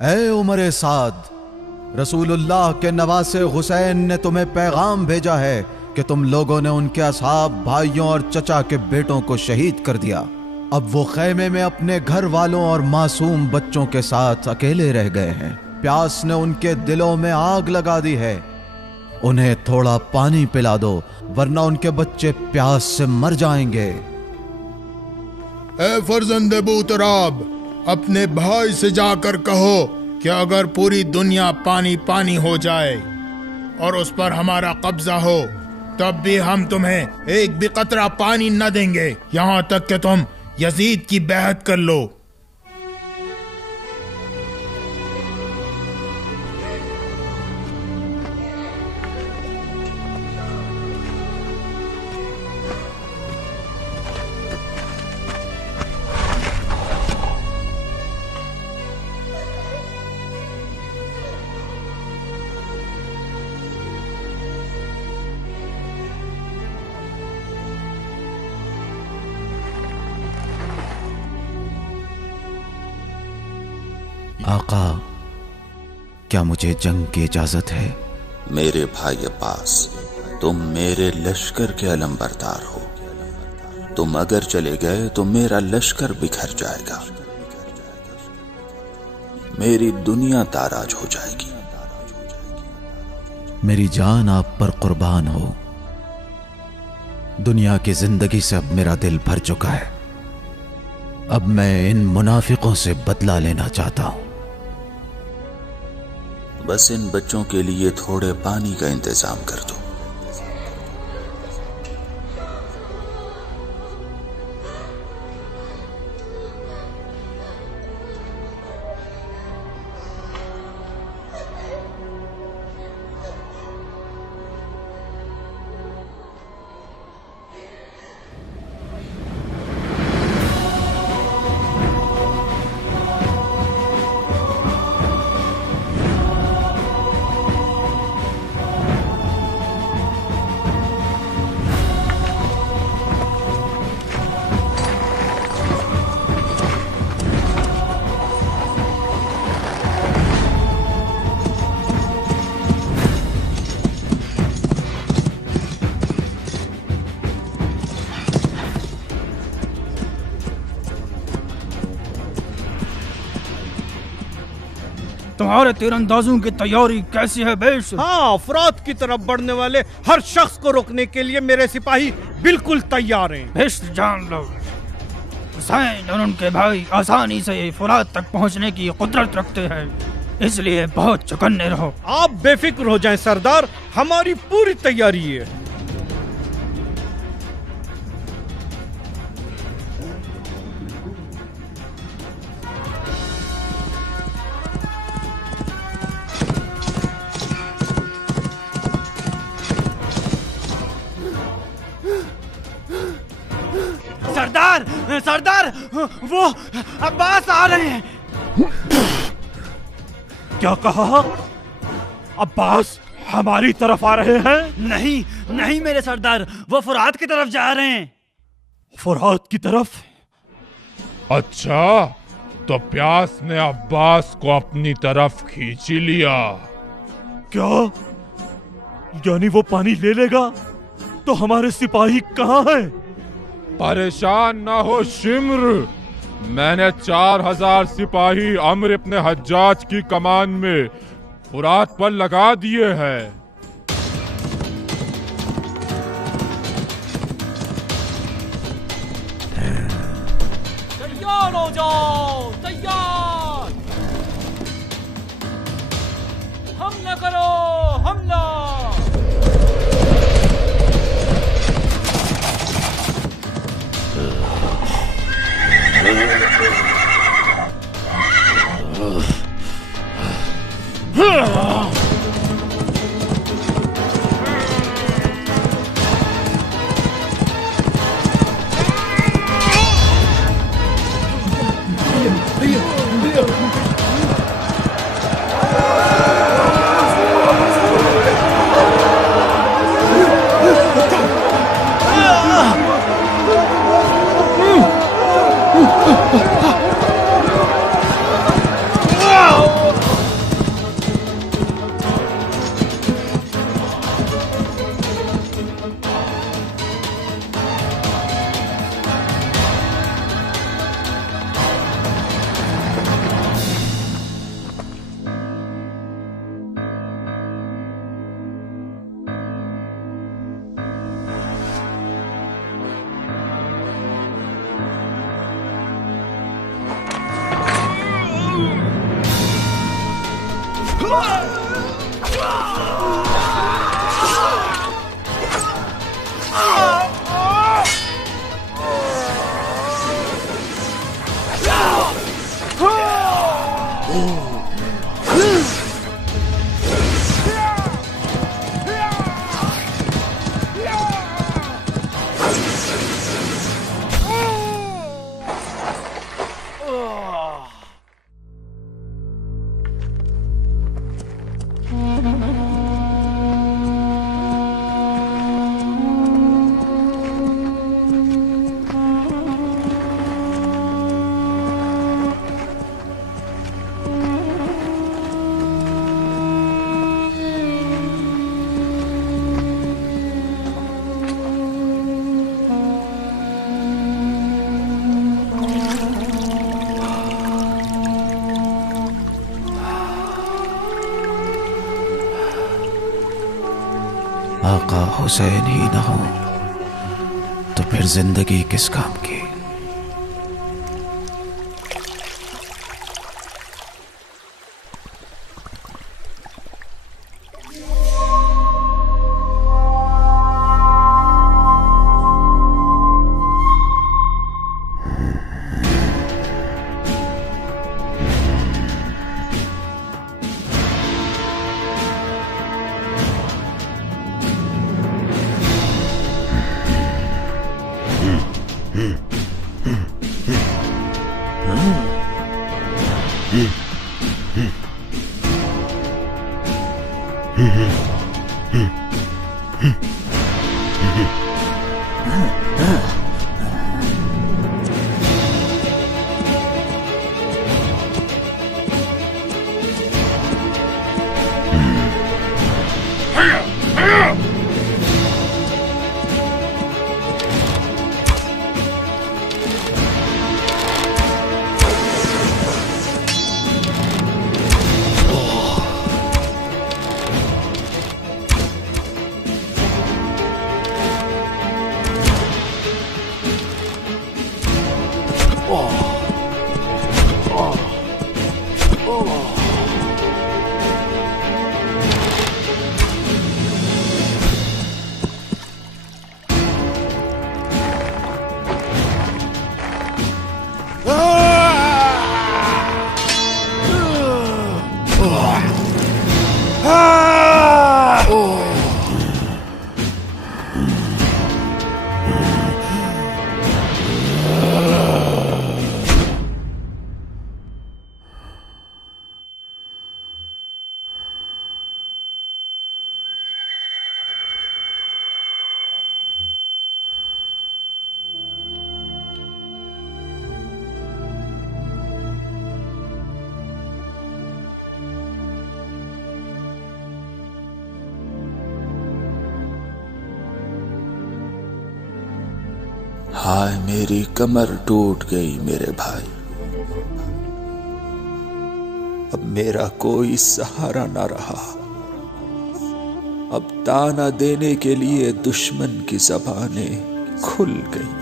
ए उमर साद, रसूलुल्लाह के नवासे हुसैन ने तुम्हें पैगाम भेजा है कि तुम लोगों ने उनके असहाब, भाइयों और चचा के बेटों को शहीद कर दिया। अब वो खैमे में अपने घर वालों और मासूम बच्चों के साथ अकेले रह गए हैं। प्यास ने उनके दिलों में आग लगा दी है। उन्हें थोड़ा पानी पिला दो, वरना उनके बच्चे प्यास से मर जाएंगे। ए फर्जंद अबू तुराब, अपने भाई से जाकर कहो कि अगर पूरी दुनिया पानी पानी हो जाए और उस पर हमारा कब्जा हो, तब भी हम तुम्हें एक भी कतरा पानी न देंगे, यहाँ तक कि तुम यजीद की बैहत कर लो। आका, क्या मुझे जंग की इजाजत है? मेरे भाई अब्बास, तुम मेरे लश्कर के अलंबरदार हो। तुम अगर चले गए तो मेरा लश्कर बिखर जाएगा, मेरी दुनिया ताराज हो जाएगी। मेरी जान आप पर कुर्बान हो। दुनिया की जिंदगी से अब मेरा दिल भर चुका है। अब मैं इन मुनाफिकों से बदला लेना चाहता हूं। बस इन बच्चों के लिए थोड़े पानी का इंतजाम कर दो। तुम्हारे तीरंदाजों की तैयारी कैसी है बेश? हाँ, फुरात की तरफ बढ़ने वाले हर शख्स को रोकने के लिए मेरे सिपाही बिल्कुल तैयार हैं। बेश, जान लो, हुसैन और उनके भाई आसानी से फुरात तक पहुंचने की कुदरत रखते हैं, इसलिए बहुत चौकन्ने रहो। आप बेफिक्र हो जाएं सरदार, हमारी पूरी तैयारी है। सरदार, सरदार, वो अब्बास आ रहे हैं। क्या कहा? अब्बास हमारी तरफ आ रहे हैं? नहीं नहीं मेरे सरदार, वो फुरात की तरफ जा रहे हैं। फुरात की तरफ? अच्छा, तो प्यास ने अब्बास को अपनी तरफ खींच ही लिया। क्या? यानी वो पानी ले लेगा? तो हमारे सिपाही कहाँ हैं? परेशान ना हो शिम्र, मैंने 4000 सिपाही अम्र इब्न हज्जाज की कमान में फुरात पर लगा दिए हैं। तैयार हो जाओ, तैयार। हमला करो, हमला। आका हुसैन ही न हो तो फिर जिंदगी किस काम की। हाय मेरी कमर टूट गई मेरे भाई, अब मेरा कोई सहारा ना रहा। अब ताना देने के लिए दुश्मन की ज़बानें खुल गई।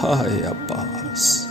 हाय अब्बास।